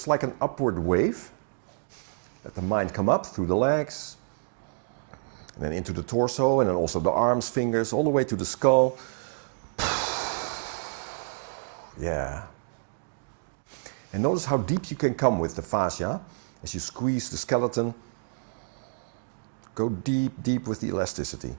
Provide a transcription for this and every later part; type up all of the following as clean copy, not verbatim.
it's like an upward wave. Let the mind come up through the legs, and then into the torso, and then also the arms, fingers, all the way to the skull. Yeah. And notice how deep you can come with the fascia as you squeeze the skeleton. Go deep, deep with the elasticity.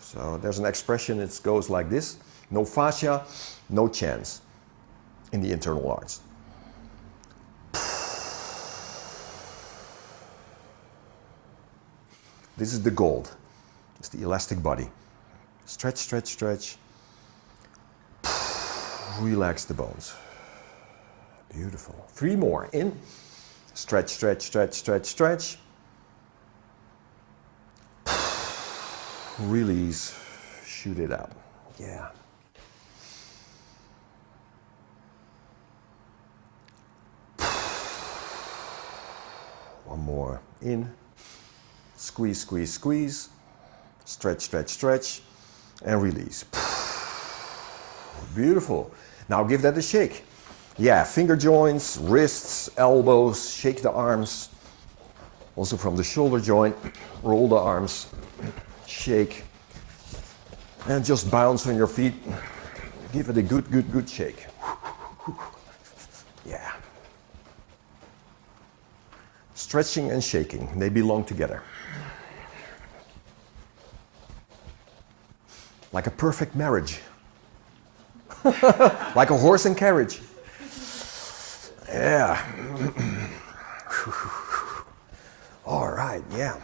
So there's an expression, it goes like this: no fascia, no chance in the internal arts. This is the gold. It's the elastic body. Stretch, stretch, stretch. Relax the bones. Beautiful. 3 more. In. Stretch, stretch, stretch, stretch, stretch. Release. Shoot it out. Yeah. One more. In. Squeeze, squeeze, squeeze. Stretch, stretch, stretch. And release. Beautiful. Now give that a shake. Yeah, finger joints, wrists, elbows, shake the arms. Also from the shoulder joint, roll the arms, shake. And just bounce on your feet. Give it a good, good, good shake. Yeah. Stretching and shaking, they belong together. Like a perfect marriage. Like a horse and carriage. Yeah. All right, yeah.